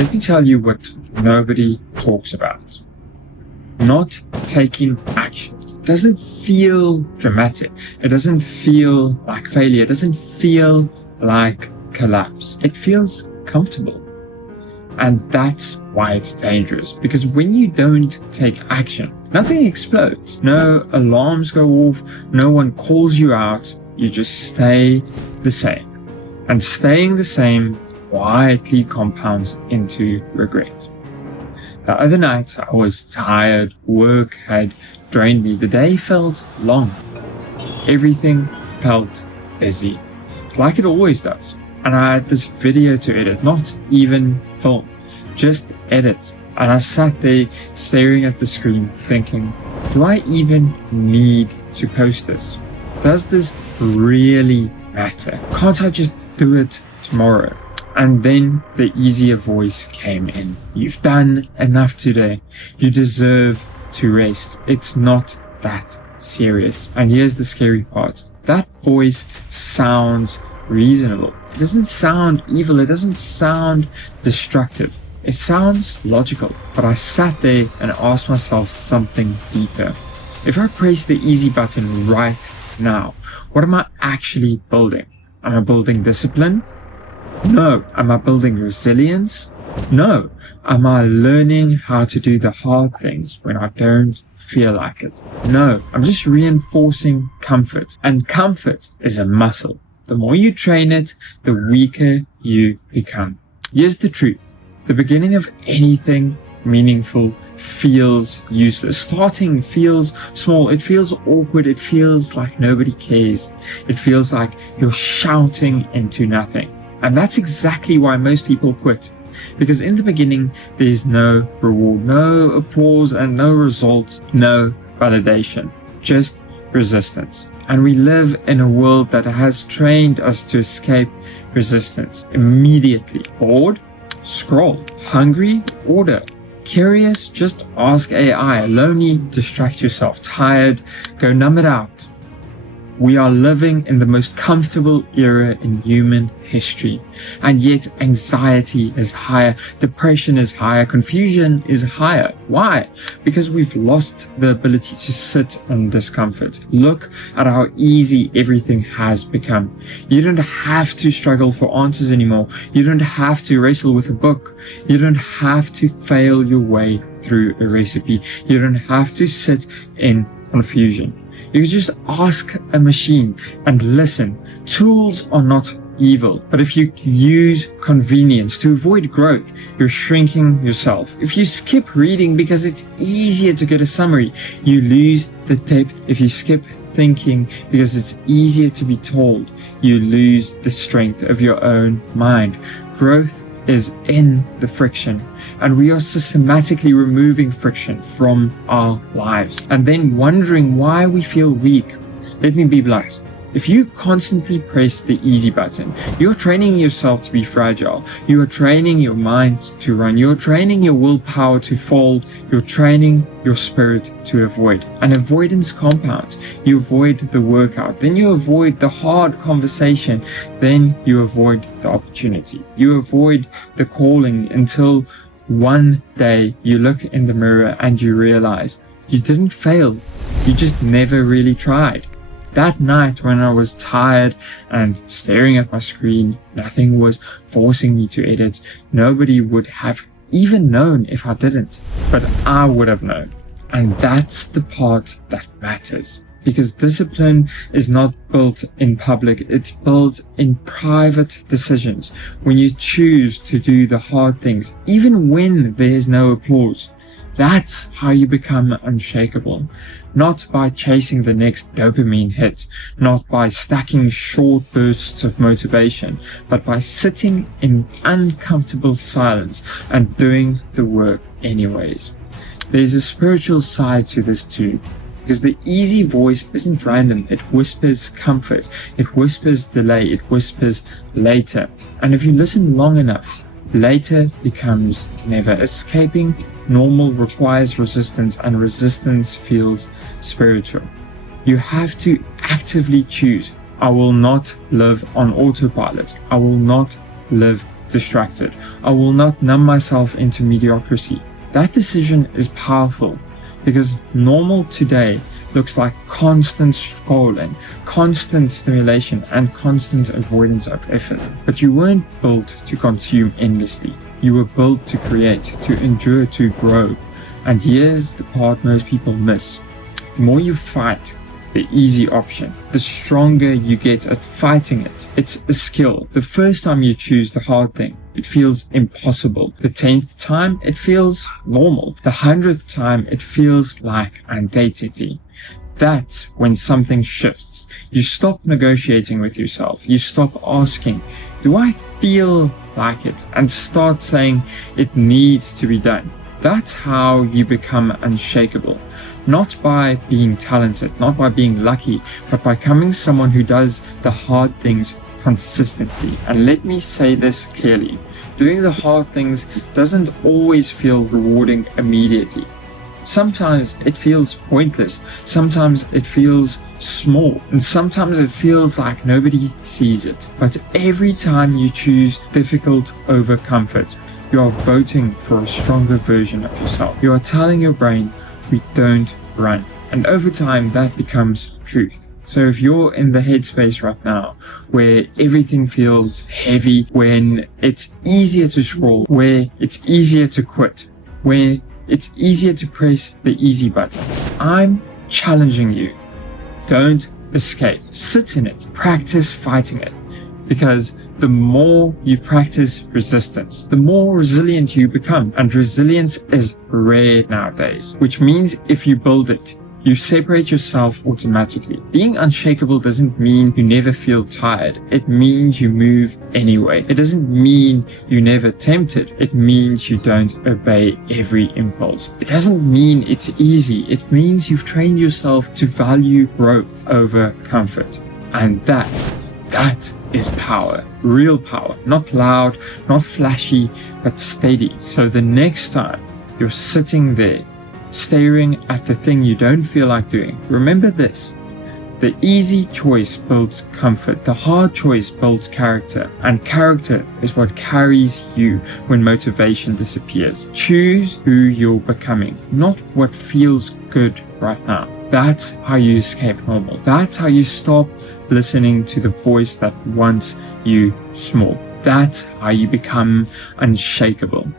Let me tell you what nobody talks about. Not taking action. It doesn't feel dramatic. It doesn't feel like failure. It doesn't feel like collapse. It feels comfortable. And that's why it's dangerous. Because when you don't take action, nothing explodes. No alarms go off. No one calls you out. You just stay the same. And staying the same quietly compounds into regret. The other night, I was tired. Work had drained me. The day felt long. Everything felt busy, like it always does. And I had this video to edit, not even film, just edit. And I sat there staring at the screen thinking, do I even need to post this? Does this really matter? Can't I just do it tomorrow? And then the easier voice came in. You've done enough today. You deserve to rest. It's not that serious. And here's the scary part. That voice sounds reasonable. It doesn't sound evil. It doesn't sound destructive. It sounds logical. But I sat there and asked myself something deeper. If I press the easy button right now, what am I actually building? Am I building discipline? No. Am I building resilience? No. Am I learning how to do the hard things when I don't feel like it? No. I'm just reinforcing comfort. And comfort is a muscle. The more you train it, the weaker you become. Here's the truth. The beginning of anything meaningful feels useless. Starting feels small. It feels awkward. It feels like nobody cares. It feels like you're shouting into nothing. And that's exactly why most people quit. Because in the beginning, there's no reward, no applause, and no results, no validation, just resistance. And we live in a world that has trained us to escape resistance immediately. Bored? Scroll. Hungry? Order. Curious? Just ask AI. Lonely? Distract yourself. Tired? Go numb it out. We are living in the most comfortable era in human history, and yet anxiety is higher, depression is higher, confusion is higher. Why? Because we've lost the ability to sit in discomfort. Look at how easy everything has become. You don't have to struggle for answers anymore. You don't have to wrestle with a book. You don't have to fail your way through a recipe. You don't have to sit in confusion. You can just ask a machine and listen. Tools are not evil, but if you use convenience to avoid growth, you're shrinking yourself. If you skip reading because it's easier to get a summary, you lose the depth. If you skip thinking because it's easier to be told, you lose the strength of your own mind. Growth is in the friction, and we are systematically removing friction from our lives and then wondering why we feel weak. Let me be blunt. If you constantly press the easy button, you're training yourself to be fragile. You are training your mind to run. You're training your willpower to fold. You're training your spirit to avoid. And avoidance compounds. You avoid the workout. Then you avoid the hard conversation. Then you avoid the opportunity. You avoid the calling until one day you look in the mirror and you realize you didn't fail. You just never really tried. That night when I was tired and staring at my screen, nothing was forcing me to edit. Nobody would have even known if I didn't, but I would have known. And that's the part that matters. Because discipline is not built in public, it's built in private decisions. When you choose to do the hard things, even when there's no applause. That's how you become unshakable. Not by chasing the next dopamine hit, not by stacking short bursts of motivation, but by sitting in uncomfortable silence and doing the work anyways. There's a spiritual side to this too, because the easy voice isn't random. It whispers comfort, it whispers delay, it whispers later. And if you listen long enough, later becomes never. Escaping normal requires resistance, and resistance feels spiritual. You have to actively choose. I will not live on autopilot. I will not live distracted. I will not numb myself into mediocrity. That decision is powerful because normal today looks like constant scrolling, constant stimulation, and constant avoidance of effort. But you weren't built to consume endlessly. You were built to create, to endure, to grow. And here's the part most people miss. The more you fight the easy option, the stronger you get at fighting it. It's a skill. The first time you choose the hard thing, it feels impossible. The 10th time, it feels normal. The 100th time, it feels like identity. That's when something shifts. You stop negotiating with yourself. You stop asking, do I feel like it? And start saying it needs to be done. That's how you become unshakable. Not by being talented, not by being lucky, but by becoming someone who does the hard things consistently. And let me say this clearly. Doing the hard things doesn't always feel rewarding immediately. Sometimes it feels pointless, sometimes it feels small, and sometimes it feels like nobody sees it. But every time you choose difficult over comfort, you are voting for a stronger version of yourself. You are telling your brain, we don't run. And over time, that becomes truth. So if you're in the headspace right now, where everything feels heavy, when it's easier to scroll, where it's easier to quit, where it's easier to press the easy button, I'm challenging you. Don't escape. Sit in it. Practice fighting it. Because the more you practice resistance, the more resilient you become. And resilience is rare nowadays, which means if you build it, you separate yourself automatically. Being unshakable doesn't mean you never feel tired. It means you move anyway. It doesn't mean you never tempted. It means you don't obey every impulse. It doesn't mean it's easy. It means you've trained yourself to value growth over comfort. And that is power. Real power. Not loud, not flashy, but steady. So the next time you're sitting there, staring at the thing you don't feel like doing, remember this. The easy choice builds comfort. The hard choice builds character. And character is what carries you when motivation disappears. Choose who you're becoming, not what feels good right now. That's how you escape normal. That's how you stop listening to the voice that wants you small. That's how you become unshakable.